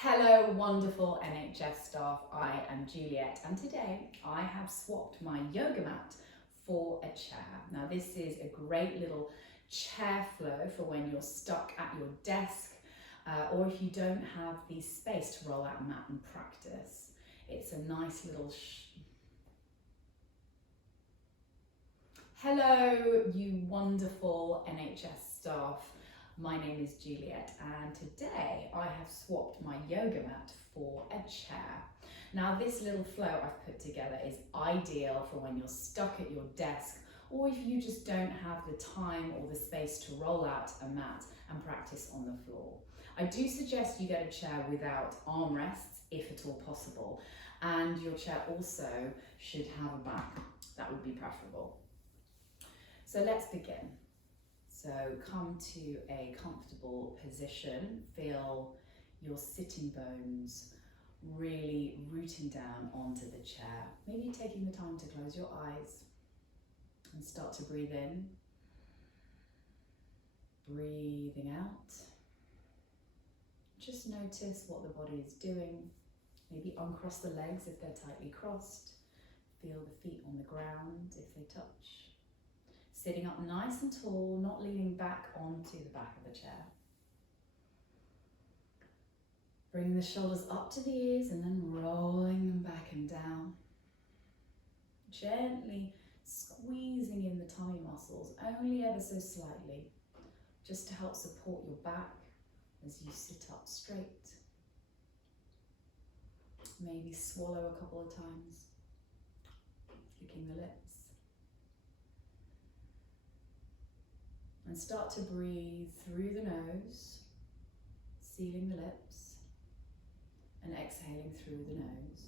Hello, wonderful NHS staff. I am Juliet, and today I have swapped my yoga mat for a chair. Now, this is a great little chair flow for when you're stuck at your desk or if you don't have the space to roll out a mat and practice. It's a nice little Hello, you wonderful NHS staff. My name is Juliet, and today I have swapped my yoga mat for a chair. Now, this little flow I've put together is ideal for when you're stuck at your desk or if you just don't have the time or the space to roll out a mat and practice on the floor. I do suggest you get a chair without armrests if at all possible, and your chair also should have a back. That would be preferable. So let's begin. So come to a comfortable position, feel your sitting bones really rooting down onto the chair. Maybe taking the time to close your eyes and start to breathe in, breathing out. Just notice what the body is doing. Maybe uncross the legs if they're tightly crossed. Feel the feet on the ground if they touch. Sitting up nice and tall, not leaning back onto the back of the chair. Bringing the shoulders up to the ears and then rolling them back and down. Gently squeezing in the tummy muscles, only ever so slightly, just to help support your back as you sit up straight. Maybe swallow a couple of times, licking the lips. And start to breathe through the nose, sealing the lips, and exhaling through the nose.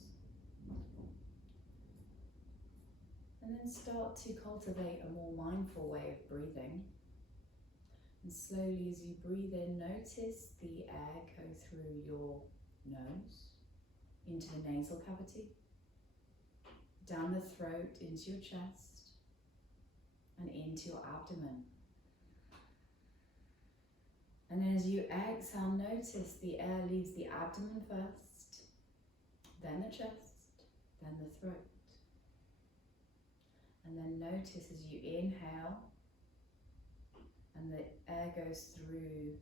And then start to cultivate a more mindful way of breathing. And slowly as you breathe in, notice the air go through your nose, into the nasal cavity, down the throat, into your chest, and into your abdomen. And then as you exhale, notice the air leaves the abdomen first, then the chest, then the throat. And then notice as you inhale, and the air goes through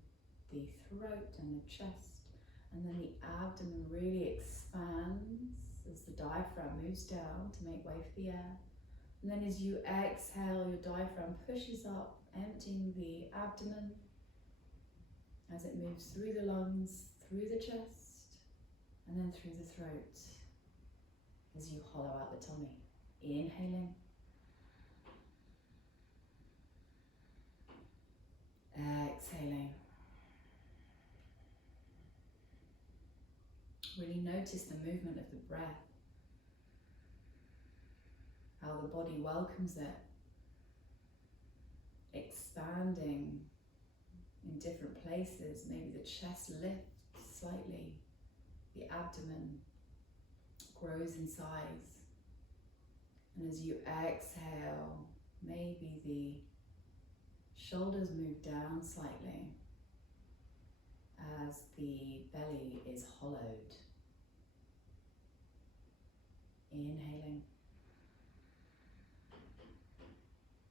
the throat and the chest, and then the abdomen really expands as the diaphragm moves down to make way for the air. And then as you exhale, your diaphragm pushes up, emptying the abdomen, as it moves through the lungs, through the chest, and then through the throat, as you hollow out the tummy. Inhaling. Exhaling. Really notice the movement of the breath, how the body welcomes it, expanding in different places. Maybe the chest lifts slightly, the abdomen grows in size, and as you exhale, maybe the shoulders move down slightly as the belly is hollowed. Inhaling,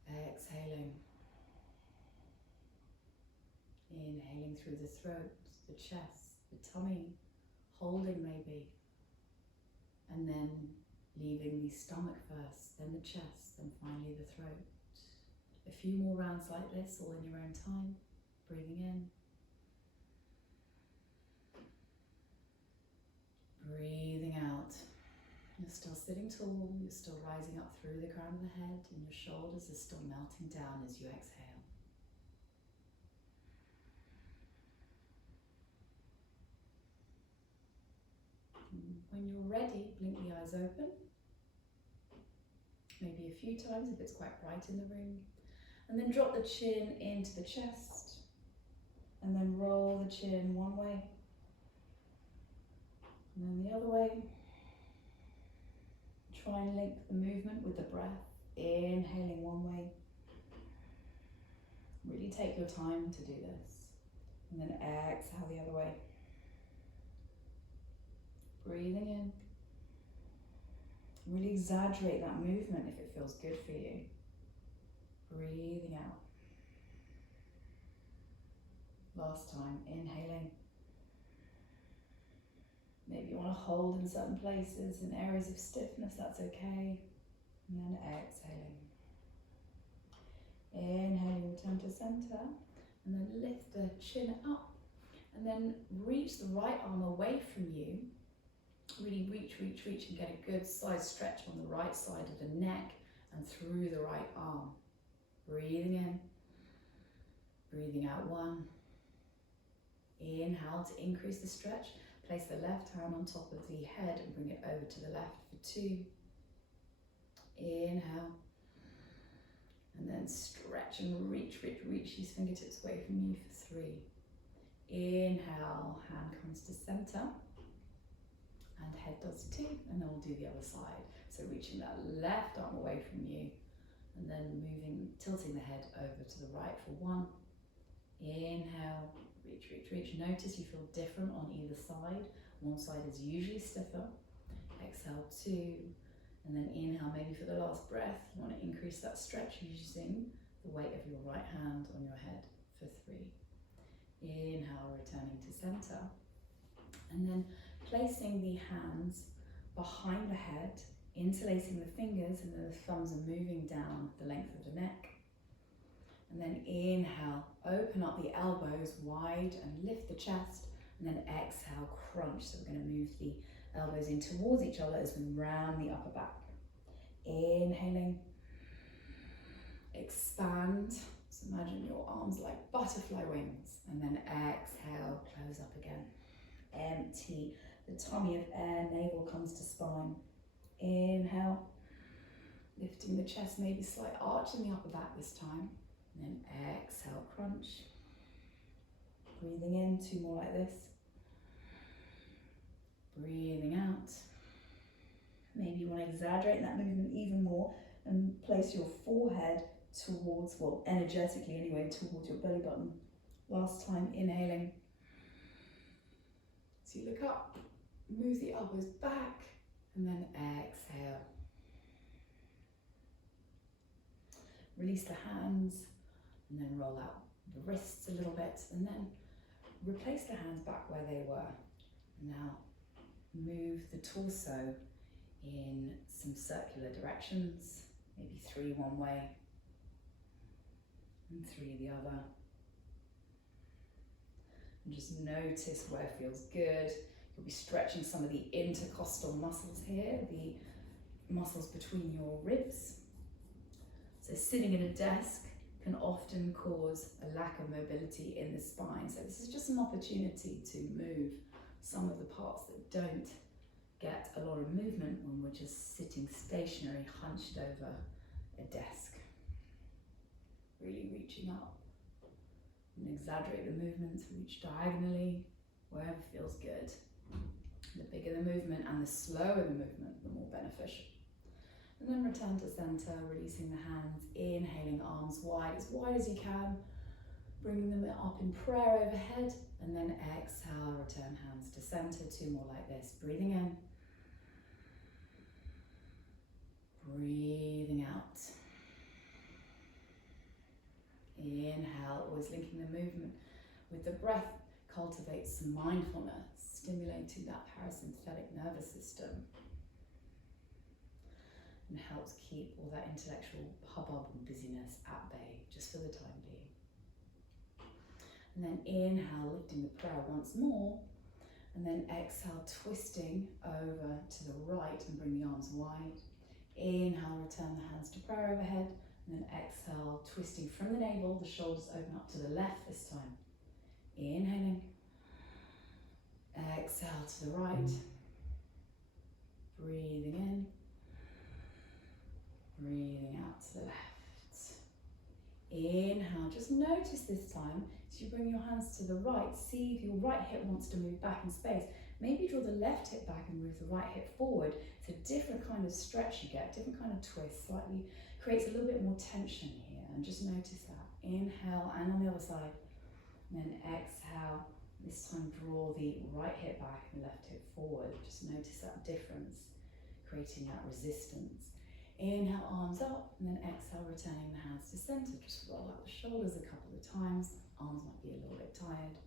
exhaling. Inhaling through the throat, the chest, the tummy, holding maybe, and then leaving the stomach first, then the chest, and finally the throat. A few more rounds like this, all in your own time. Breathing in. Breathing out. You're still sitting tall, you're still rising up through the crown of the head, and your shoulders are still melting down as you exhale. When you're ready, blink the eyes open. Maybe a few times if it's quite bright in the room. And then drop the chin into the chest. And then roll the chin one way. And then the other way. Try and link the movement with the breath. Inhaling one way. Really take your time to do this. And then exhale the other way. breathing in. Really exaggerate that movement if it feels good for you. Breathing out. Last time, inhaling. Maybe you want to hold in certain places, in areas of stiffness, that's okay. And then exhaling. Inhaling, return to center. And then lift the chin up. And then reach the right arm away from you. Really reach and get a good side stretch on the right side of the neck and through the right arm. Breathing in, breathing out 1. Inhale to increase the stretch. Place the left hand on top of the head and bring it over to the left for 2. Inhale. And then stretch and reach these fingertips away from you for 3. Inhale, hand comes to center. And head does 2, and then we'll do the other side. So reaching that left arm away from you, and then tilting the head over to the right for 1. Inhale, reach. Notice you feel different on either side. One side is usually stiffer. Exhale 2, and then inhale, maybe for the last breath, you want to increase that stretch using the weight of your right hand on your head for 3. Inhale, returning to center. And then placing the hands behind the head, interlacing the fingers, and then the thumbs are moving down the length of the neck. And then inhale, open up the elbows wide and lift the chest. And then exhale, crunch. So we're going to move the elbows in towards each other as we round the upper back. Inhaling, expand. So imagine your arms like butterfly wings. And then exhale, close up again. Empty the tummy of air, navel comes to spine. Inhale, lifting the chest, maybe slight arch in the upper back this time. And then exhale, crunch. Breathing in, 2 more like this. Breathing out. Maybe you want to exaggerate that movement even more and place your forehead towards, well, energetically anyway, towards your belly button. Last time, inhaling. So you look up, move the elbows back, and then exhale. Release the hands, and then roll out the wrists a little bit, and then replace the hands back where they were. Now, move the torso in some circular directions, maybe 3 one way, and 3 the other. And just notice where it feels good. You'll be stretching some of the intercostal muscles here, the muscles between your ribs. So sitting at a desk can often cause a lack of mobility in the spine. So this is just an opportunity to move some of the parts that don't get a lot of movement when we're just sitting stationary, hunched over a desk. Really reaching up. And exaggerate the movements, reach diagonally, wherever feels good. The bigger the movement and the slower the movement, the more beneficial. And then return to center, releasing the hands, inhaling arms wide as you can, bringing them up in prayer overhead, and then exhale, return hands to center, 2 more like this. Breathing in, breathing out. Inhale, always linking the movement with the breath, cultivates some mindfulness, stimulating that parasympathetic nervous system, and helps keep all that intellectual hubbub and busyness at bay, just for the time being. And then inhale, lifting the prayer once more, and then exhale, twisting over to the right and bring the arms wide. Inhale, return the hands to prayer overhead. And then exhale, twisting from the navel, the shoulders open up to the left this time. Inhaling. Exhale to the right. Breathing in. Breathing out to the left. Inhale, just notice this time, as you bring your hands to the right, see if your right hip wants to move back in space. Maybe draw the left hip back and move the right hip forward. It's a different kind of stretch you get, different kind of twist, slightly creates a little bit more tension here, and just notice that. Inhale, and on the other side. And then exhale, This time draw the right hip back and left hip forward. Just notice that difference, creating that resistance. Inhale, arms up, and then exhale, returning the hands to center. Just roll out the shoulders a couple of times. Arms might be a little bit tired.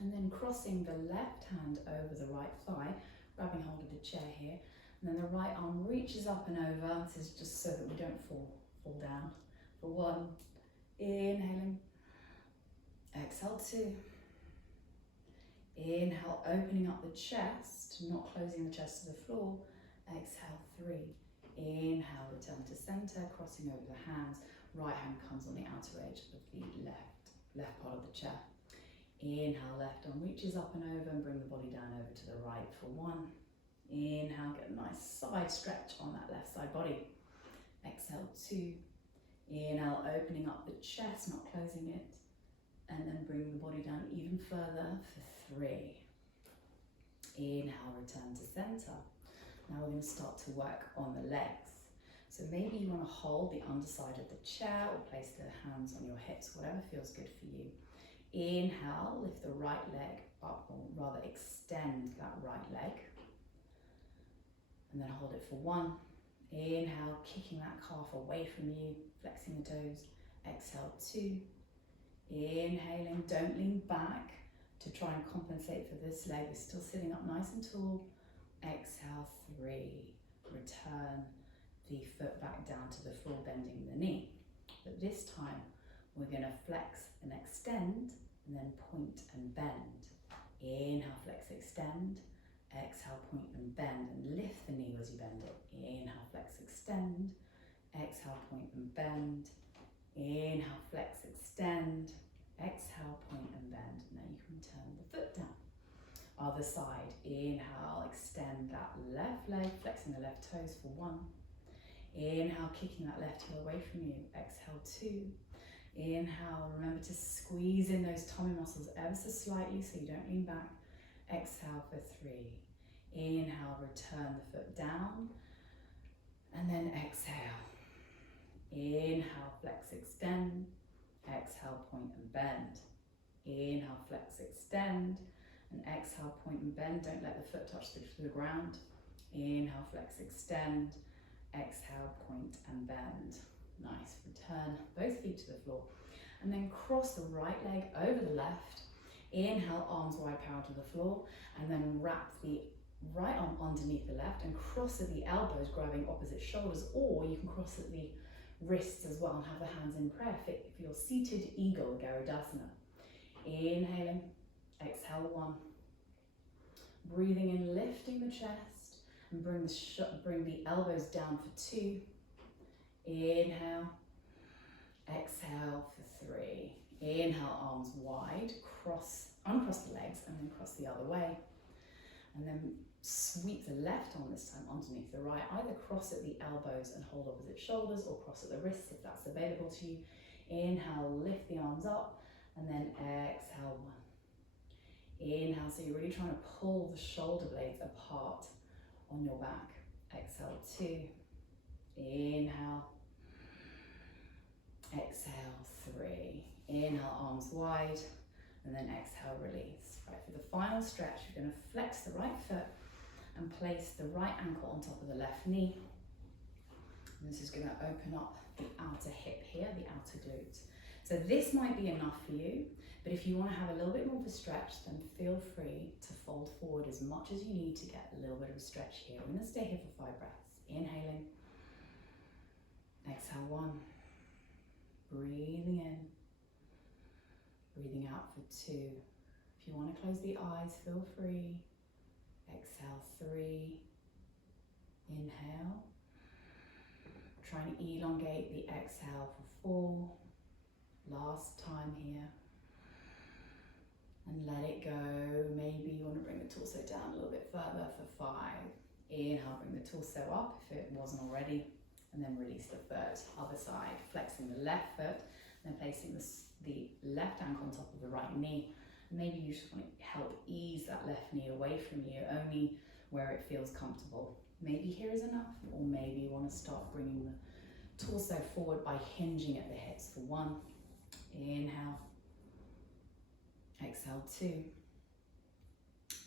And then crossing the left hand over the right thigh, grabbing hold of the chair here. And then the right arm reaches up and over. This is just so that we don't fall down. For 1, inhaling. Exhale, 2. Inhale, opening up the chest, not closing the chest to the floor. Exhale, 3. Inhale, return to center, crossing over the hands. Right hand comes on the outer edge of the left part of the chair. Inhale, left arm reaches up and over and bring the body down over to the right for 1. Inhale, get a nice side stretch on that left side body. Exhale, 2. Inhale, opening up the chest, not closing it. And then bring the body down even further for 3. Inhale, return to center. Now we're going to start to work on the legs. So maybe you want to hold the underside of the chair or place the hands on your hips, whatever feels good for you. Inhale, lift the right leg up, or rather extend that right leg. And then hold it for 1. Inhale, kicking that calf away from you, flexing the toes. Exhale, 2. Inhaling, don't lean back to try and compensate for this leg. You're still sitting up nice and tall. Exhale, 3. Return the foot back down to the floor, bending the knee. But this time, we're going to flex and extend, and then point and bend. Inhale, flex, extend. Exhale, point and bend, and lift the knee as you bend it. Inhale, flex, extend. Exhale, point and bend. Inhale, flex, extend. Exhale, point and bend. Now you can turn the foot down. Other side. Inhale, extend that left leg, flexing the left toes for 1. Inhale, kicking that left heel away from you. Exhale, 2. Inhale, remember to squeeze in those tummy muscles ever so slightly so you don't lean back. Exhale for 3. Inhale, return the foot down. And then exhale. Inhale, flex, extend. Exhale, point and bend. Inhale, flex, extend. And exhale, point and bend. Don't let the foot touch the ground. Inhale, flex, extend. Exhale, point and bend. Nice. Return both feet to the floor. And then cross the right leg over the left. Inhale, arms wide, power to the floor. And then wrap the right arm underneath the left and cross at the elbows, grabbing opposite shoulders. Or you can cross at the wrists as well and have the hands in prayer for your seated eagle, Garudasana. Inhaling, exhale 1. Breathing in, lifting the chest, and bring the elbows down for 2. Inhale, exhale for 3. Inhale, arms wide, uncross the legs, and then cross the other way. And then sweep the left arm this time underneath the right. Either cross at the elbows and hold opposite shoulders, or cross at the wrists if that's available to you. Inhale, lift the arms up, and then exhale 1. Inhale, so you're really trying to pull the shoulder blades apart on your back. Exhale 2. Inhale. Exhale 3. Inhale, arms wide, and then exhale, release. Right, for the final stretch, you're going to flex the right foot and place the right ankle on top of the left knee. And this is going to open up the outer hip here, the outer glute. So this might be enough for you, but if you want to have a little bit more of a stretch, then feel free to fold forward as much as you need to get a little bit of a stretch here. We're going to stay here for 5 breaths. Inhaling. Exhale 1. Breathing in. Breathing out for 2. If you want to close the eyes, feel free. Exhale 3. Inhale. Try and elongate the exhale for 4. Last time here. And let it go. Maybe you want to bring the torso down a little bit further for 5. Inhale, bring the torso up if it wasn't already. And then release the foot. Other side, flexing the left foot. Then placing the left ankle on top of the right knee. Maybe you just want to help ease that left knee away from you, only where it feels comfortable. Maybe here is enough, or maybe you want to start bringing the torso forward by hinging at the hips for 1. Inhale. Exhale 2.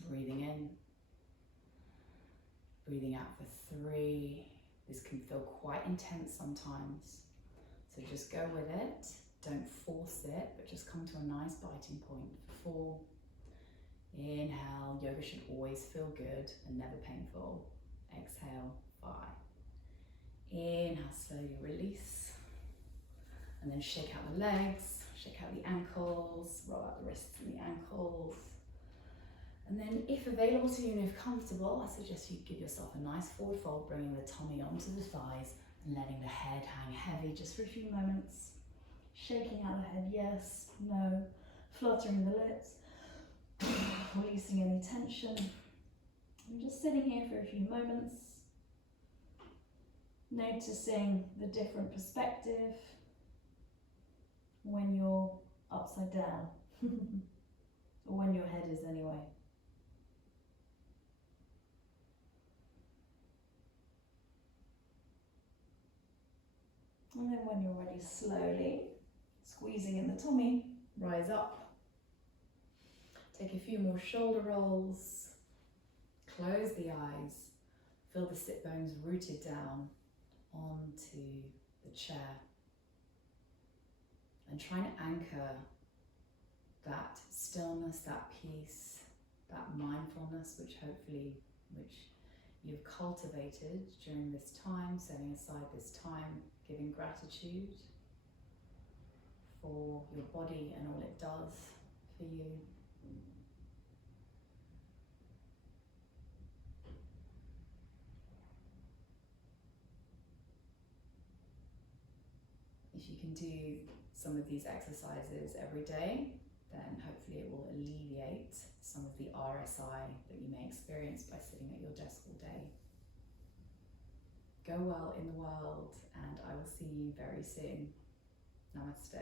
Breathing in. Breathing out for 3. This can feel quite intense sometimes, so just go with it. Don't force it, but just come to a nice biting point for 4. Inhale, yoga should always feel good and never painful. Exhale, 5. Inhale, slowly release. And then shake out the legs, shake out the ankles, roll out the wrists and the ankles. And then if available to you and if comfortable, I suggest you give yourself a nice forward fold, bringing the tummy onto the thighs and letting the head hang heavy just for a few moments. Shaking out the head, yes, no, fluttering the lips, releasing any tension. I'm just sitting here for a few moments, noticing the different perspective when you're upside down, or when your head is anyway. And then when you're ready, slowly squeezing in the tummy, rise up. Take a few more shoulder rolls. Close the eyes. Feel the sit bones rooted down onto the chair. And try to anchor that stillness, that peace, that mindfulness, which you've cultivated during this time, setting aside this time, giving gratitude for your body and all it does for you. If you can do some of these exercises every day, then hopefully it will alleviate some of the RSI that you may experience by sitting at your desk all day. Go well in the world, and I will see you very soon. Namaste.